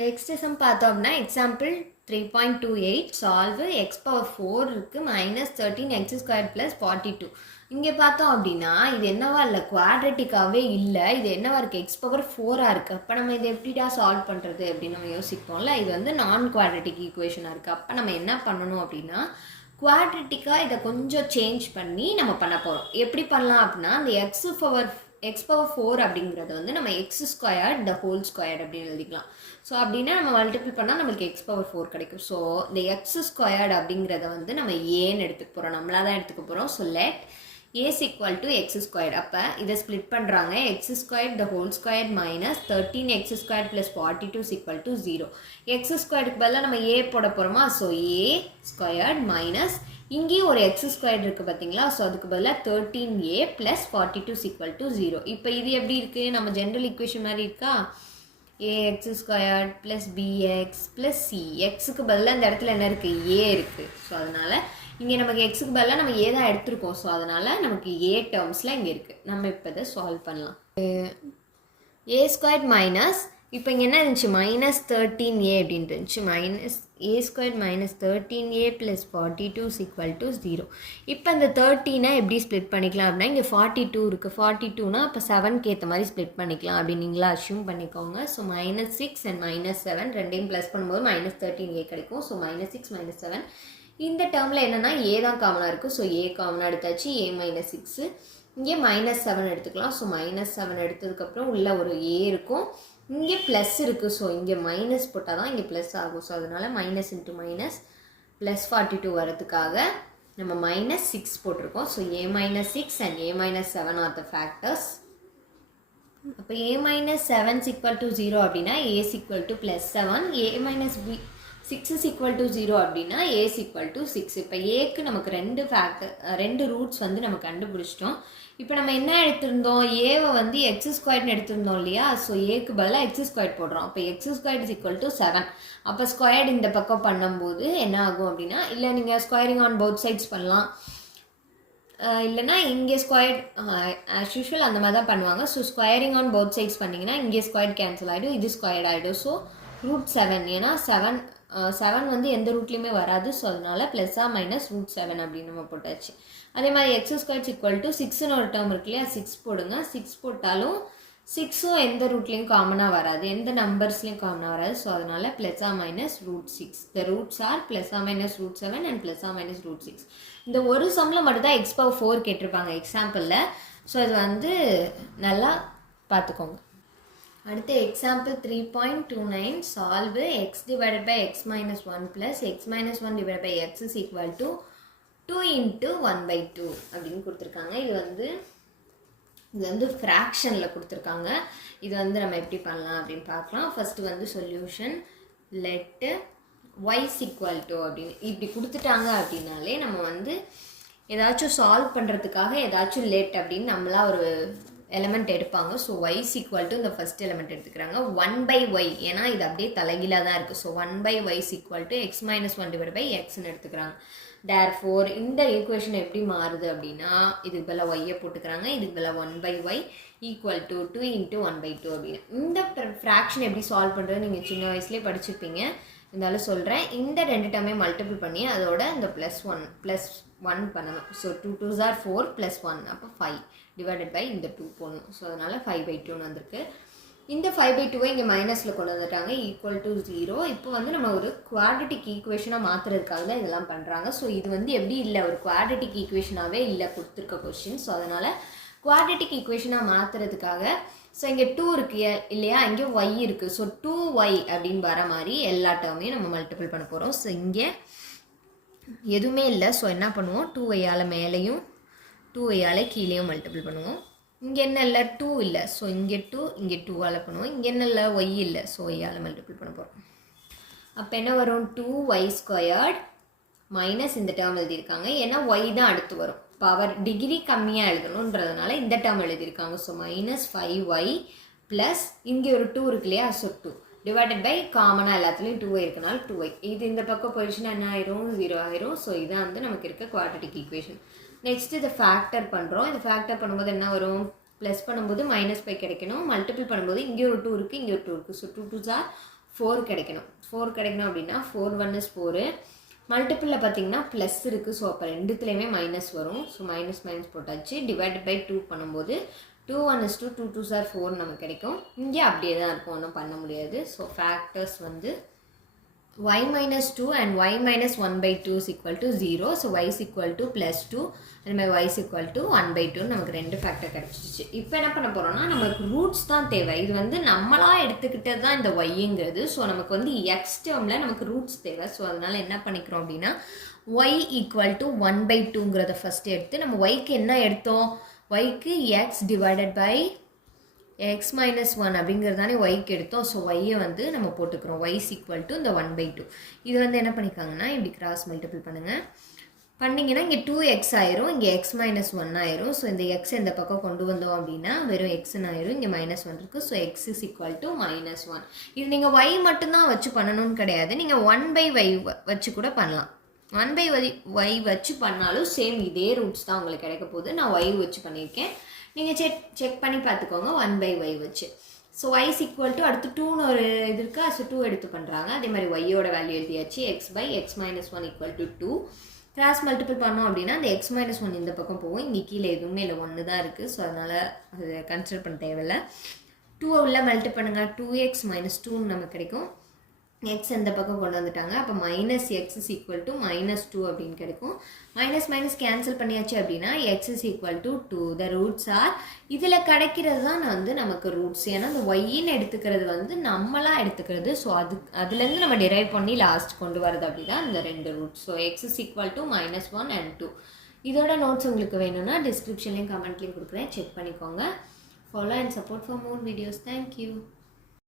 Next sum பார்த்தோம் அப்படின்னா example 3.28 solve X power 4 இருக்குது -13x² + 42. இங்கே பார்த்தோம் அப்படின்னா இது என்னவா இல்லை, குவாட்ரட்டிக்காகவே இல்லை, இது என்னவா இருக்குது, எக்ஸ் பவர் 4ஆக இருக்குது. அப்போ நம்ம இதை எப்படிடா சால்வ் பண்ணுறது அப்படின்னு நம்ம யோசிப்போம்ல. இது வந்து நான் குவாட்ரட்டிக் ஈக்குவேஷனாக இருக்குது. அப்போ நம்ம என்ன பண்ணணும் அப்படின்னா குவாட்ரட்டிக்காக இதை கொஞ்சம் சேஞ்ச் பண்ணி நம்ம பண்ண போகிறோம். எப்படி பண்ணலாம் அப்படின்னா அந்த எக்ஸ் பவர் 4 அப்படிங்கிறத வந்து நம்ம x² அப்படின்னு எழுதிக்கலாம். ஸோ அப்படின்னா நம்ம மல்டிபிள் பண்ணால் நம்மளுக்கு எக்ஸ் பவர் 4 கிடைக்கும். ஸோ இந்த x² அப்படிங்கிறத வந்து நம்ம ஏன்னு எடுத்துக்க போகிறோம், நம்மளாக தான் எடுத்துக்க போகிறோம். So let a = x². அப்போ இதை ஸ்ப்ளிட் பண்ணுறாங்க, x² - 13x² + 42 = 0. x²க்கு பதிலாக நம்ம a போட போகிறோமா. ஸோ a² மைனஸ் இங்கேயும் ஒரு x² இருக்குது பார்த்தீங்களா. ஸோ அதுக்கு பதிலாக 13a + 42 = 0. இப்போ இது எப்படி இருக்குது, நம்ம ஜென்ரல் ஈக்குவேஷன் மாதிரி இருக்கா. ax² + bx + c. எக்ஸுக்கு பதிலாக இந்த இடத்துல என்ன இருக்குது, a இருக்குது. ஸோ அதனால் இங்கே நமக்கு எக்ஸுக்கு பதிலாக நம்ம ஏ தான் எடுத்திருக்கோம். ஸோ அதனால் நமக்கு ஏ டேர்ம்ஸில் இங்கே இருக்குது. நம்ம இப்போ இதை சால்வ் பண்ணலாம். a² மைனஸ் இப்போ இங்கே என்ன இருந்துச்சு, -13a அப்படின்ட்டு இருந்துச்சு. -a² - 13a + 42 = 0. இப்போ இந்த 13 எப்படி ஸ்ப்ளிட் பண்ணிக்கலாம் அப்படின்னா இங்கே 42 இருக்குது. 42னா அப்போ 7க்கு ஏற்ற மாதிரி ஸ்ப்ளிட் பண்ணிக்கலாம் அப்படின்னு நீங்களா அஷ்யூம் பண்ணிக்கோங்க. ஸோ -6 and -7 ரெண்டையும் ப்ளஸ் பண்ணும்போது -13a கிடைக்கும். ஸோ -6 - 7. இந்த டேர்மில் என்னென்னா ஏ தான் காமனாக இருக்குது. ஸோ ஏ காமனாக எடுத்தாச்சு. a - 6 இங்கே -7 எடுத்துக்கலாம். ஸோ -7 எடுத்ததுக்கப்புறம் உள்ள ஒரு ஏ இருக்கும், இங்கே ப்ளஸ் இருக்குது. ஸோ இங்கே மைனஸ் போட்டால் தான் இங்கே ப்ளஸ் ஆகும். ஸோ அதனால் -× +42 வரதுக்காக நம்ம -6 போட்டிருக்கோம். So a - 6 and a - 7 are the factors. அப்போ a - 7 = 0 அப்படின்னா a = +7, a - b 6 = 0 அப்படின்னா a = 6. இப்போ ஏக்கு நமக்கு ரெண்டு ரூட்ஸ் வந்து நம்ம கண்டுபிடிச்சிட்டோம். இப்போ நம்ம என்ன எடுத்திருந்தோம், ஏவை வந்து x² எடுத்திருந்தோம் இல்லையா. ஸோ ஏக்கு பதிலாக x² போடுறோம். அப்போ x² = 7. அப்போ ஸ்கொயர்டு இந்த பக்கம் பண்ணும்போது என்ன ஆகும் அப்படின்னா, இல்லை நீங்கள் ஸ்கொயரிங் ஆன் போத் சைட்ஸ் பண்ணலாம், இல்லைனா இங்கே ஸ்கொயர்ட் ஆஸ் யூஷுவல் அந்த மாதிரி தான் பண்ணுவாங்க. So squaring on both sides பண்ணிங்கன்னா இங்கே ஸ்கொயர்ட் கேன்சல் ஆகிடும், இது ஸ்கொயர்ட் ஆகிடும். ஸோ √7, ஏன்னா 7 வந்து எந்த ரூட்லேயுமே வராது. ஸோ அதனால் +/- √7 அப்படின்னு நம்ம போட்டாச்சு. அதே மாதிரி x² = 6ன்னு ஒரு டேர்ம் இருக்கு இல்லையா, 6 போடுங்க. 6 போட்டாலும் 6ம் எந்த ரூட்லேயும் காமனாக வராது, எந்த நம்பர்ஸ்லேயும் காமனாக வராது. ஸோ அதனால் +/- √6. The roots R +/- √7 and +/- √6. இந்த ஒரு சம்மில் மட்டும்தான் எக்ஸ் பவர் 4 கேட்டிருப்பாங்க எக்ஸாம்பிளில். ஸோ அது வந்து நல்லா பார்த்துக்கோங்க. அடுத்து example 3.29 solve x / x - 1 + x - 1 / x = 2 × 1/2 அப்படின்னு கொடுத்துருக்காங்க. இது வந்து ஃப்ராக்ஷனில் கொடுத்துருக்காங்க. இது வந்து நம்ம எப்படி பண்ணலாம் அப்படின்னு பார்க்கலாம். ஃபஸ்ட்டு வந்து சொல்யூஷன் லெட் y = அப்படின்னு இப்படி கொடுத்துட்டாங்க அப்படின்னாலே நம்ம வந்து ஏதாச்சும் சால்வ் பண்ணுறதுக்காக ஏதாச்சும் லெட் அப்படின்னு நம்மளா ஒரு எலமெண்ட் எடுப்பாங்க. ஸோ y = இந்த ஃபஸ்ட் எலமெண்ட் எடுத்துக்கிறாங்க. 1/y, ஏன்னா இது அப்படியே தலைகீழாக தான் இருக்குது. ஸோ 1/y = x - 1 / xன்னு எடுத்துக்கிறாங்க. தேர்ஃபோர் இந்த ஈக்குவேஷன் எப்படி மாறுது அப்படின்னா இதுக்கு பதிலாக y போட்டுக்கிறாங்க, இதுக்கு பதிலாக 1/y = 2 × 1/2 அப்படின்னு. இந்த ஃப்ராக்ஷன் எப்படி சால்வ் பண்ணுறது நீங்கள் சின்ன வயசுலேயே படிச்சிருப்பீங்க, இருந்தாலும் சொல்கிறேன். இந்த ரெண்டு டேர்மே மல்டிபிள் பண்ணி அதோட இந்த +1 பண்ணணும். ஸோ 2 2s are 4 +1 அப்போ 5 / இந்த 2 போடணும். ஸோ அதனால் 5/2ன்னு வந்திருக்கு. இந்த 5/2 இங்கே மைனஸில் கொண்டு வந்துட்டாங்க, = 0. இப்போ வந்து நம்ம ஒரு குவாட்ரட்டிக் ஈக்குவேஷனாக மாற்றுறதுக்காக தான் இதெல்லாம் பண்ணுறாங்க. ஸோ இது வந்து எப்படி இல்லை, ஒரு குவாட்ரட்டிக் ஈக்குவேஷனாகவே இல்லை கொடுத்துருக்க கொஸ்டின். ஸோ அதனால் குவாட்ரட்டிக் ஈக்குவேஷனாக மாற்றுறதுக்காக ஸோ இங்கே 2 இருக்குது இல்லையா, இங்கே y இருக்குது. ஸோ 2y அப்படின்னு வர மாதிரி எல்லா டேர்மையும் நம்ம மல்டிபிள் பண்ண போகிறோம். ஸோ இங்கே எதுவுமே இல்லை. ஸோ என்ன பண்ணுவோம், 2y மேலேயும் 2y கீழேயும் மல்டிபிள் பண்ணுவோம். இங்கே என்ன இல்லை, 2 இல்லை. ஸோ இங்கே 2, இங்கே 2 பண்ணுவோம். இங்கே என்ன இல்லை, y இல்லை. ஸோ y மல்டிபிள் பண்ண போகிறோம். அப்போ என்ன வரும், 2y² மைனஸ் இந்த டேர்ம் எழுதியிருக்காங்க, ஏன்னா y தான் அடுத்து வரும். பவர் டிகிரி கம்மியாக எழுதணுன்றதுனால இந்த டேர்ம் எழுதியிருக்காங்க. ஸோ -5y ப்ளஸ் இங்கே ஒரு 2 இருக்கு இல்லையா. ஸோ 2 / காமனாக எல்லாத்துலேயும் 2y இருக்கனால 2y. இது இந்த பக்கம் போயிடுச்சுன்னா என்ன ஆயிரும், 0 ஆயிரும். ஸோ இதான் வந்து நமக்கு இருக்க குவாட்ரட்டிக் ஈக்குவேஷன். நெக்ஸ்ட் இதை ஃபேக்டர் பண்ணுறோம். இது ஃபேக்டர் பண்ணும்போது என்ன வரும், ப்ளஸ் பண்ணும்போது -5 கிடைக்கணும். மல்டிபிள் பண்ணும்போது இங்கே ஒரு 2 இருக்குது, இங்கே ஒரு 2 இருக்குது. ஸோ 2 2s are 4 கிடைக்கணும். 4 கிடைக்கணும் அப்படின்னா 4 1 is 4. மல்டிப்பிளில் பார்த்தீங்கன்னா ப்ளஸ் இருக்குது. ஸோ அப்போ ரெண்டுத்துலேயுமே மைனஸ் வரும். ஸோ மைனஸ் மைனஸ் போட்டாச்சு. டிவைடட் பை 2 பண்ணும்போது 2 1 is 2, 2 2s are 4 நமக்கு கிடைக்கும். இங்கே அப்படியே தான் இருக்கும், ஒன்றும் பண்ண முடியாது. ஸோ ஃபேக்டர்ஸ் வந்து y minus 2 and y minus 1 by 2 is equal to 0. So y is equal to plus 2 and y is equal to 1 by 2. நமக்கு ரெண்டு ஃபேக்டர் கிடைச்சிச்சு. இப்போ என்ன பண்ண போகிறோம்னா நம்மளுக்கு ரூட்ஸ் தான் தேவை. இது வந்து நம்மளாக எடுத்துக்கிட்டது தான் இந்த yங்கிறது. ஸோ நமக்கு வந்து எக்ஸ் டேர்மில் நமக்கு ரூட்ஸ் தேவை. ஸோ அதனால் என்ன பண்ணிக்கிறோம் அப்படின்னா y equal to 1 by 2ங்கிறத first எடுத்து நம்ம yக்கு என்ன எடுத்தோம், yக்கு x divided by x minus 1 அப்படிங்கிறது தானே yக்கு எடுத்தோம். ஸோ yயை வந்து நம்ம போட்டுக்கிறோம். y is equal to இந்த 1 by 2. இது வந்து என்ன பண்ணிக்காங்கன்னா இப்படி கிராஸ் மல்டிபிள் பண்ணுங்கள். பண்ணிங்கன்னா இங்கே 2x ஆயிரும், இங்கே x minus 1 ஆயிரும். ஸோ இந்த x இந்த பக்கம் கொண்டு வந்தோம் அப்படின்னா வெறும் xன்னு ஆயிரும். இங்கே மைனஸ் 1 இருக்குது. So x is equal to minus 1. இது நீங்கள் y மட்டும்தான் வச்சு பண்ணணும்னு கிடையாது. நீங்கள் 1 by y வச்சு கூட பண்ணலாம். 1 by y வச்சு பண்ணாலும் சேம் இதே ரூட்ஸ் தான் உங்களுக்கு கிடைக்க போகுது. நான் y வச்சு பண்ணியிருக்கேன். நீங்கள் செக் பண்ணி பார்த்துக்கோங்க 1 by y வச்சு. So y is equal to அடுத்து 2ன்னு ஒரு இது இருக்கா. ஸோ 2 எடுத்து பண்ணுறாங்க. அதே மாதிரி yயோட வேல்யூ எழுதியாச்சு. x by x minus 1 equal to 2. Cross multiple பண்ணோம் அப்படின்னா அந்த x minus 1 இந்த பக்கம் போகும். இங்கே கீழே எதுவுமே இல்லை, 1 தான் இருக்குது. ஸோ அதனால் அதை கன்சிடர் பண்ண தேவையில்லை. 2 உள்ள மல்டிபிள் பண்ணுங்கள். 2x minus 2 நமக்கு கிடைக்கும். எக்ஸ் இந்த பக்கம் கொண்டு வந்துட்டாங்க. அப்போ minus X is equal to minus 2 அப்படின்னு கிடைக்கும். மைனஸ் மைனஸ் கேன்சல் பண்ணியாச்சு அப்படின்னா X is equal to 2. The roots R இதில் கிடைக்கிறது தான் வந்து நமக்கு ரூட்ஸ். ஏன்னா அந்த ஒய்ன்னு எடுத்துக்கிறது வந்து நம்மளாக எடுத்துக்கிறது. ஸோ அதுலேருந்து நம்ம டிரைவ் பண்ணி லாஸ்ட் கொண்டு வரது அப்படின்னா இந்த ரெண்டு roots. So X is equal to -1 and 2. இதோட நோட்ஸ் உங்களுக்கு வேணும்னா டிஸ்கிரிப்ஷன்லேயும் கமெண்ட்லேயும் கொடுக்குறேன், செக் பண்ணிக்கோங்க. Follow and support for more videos. Thank you.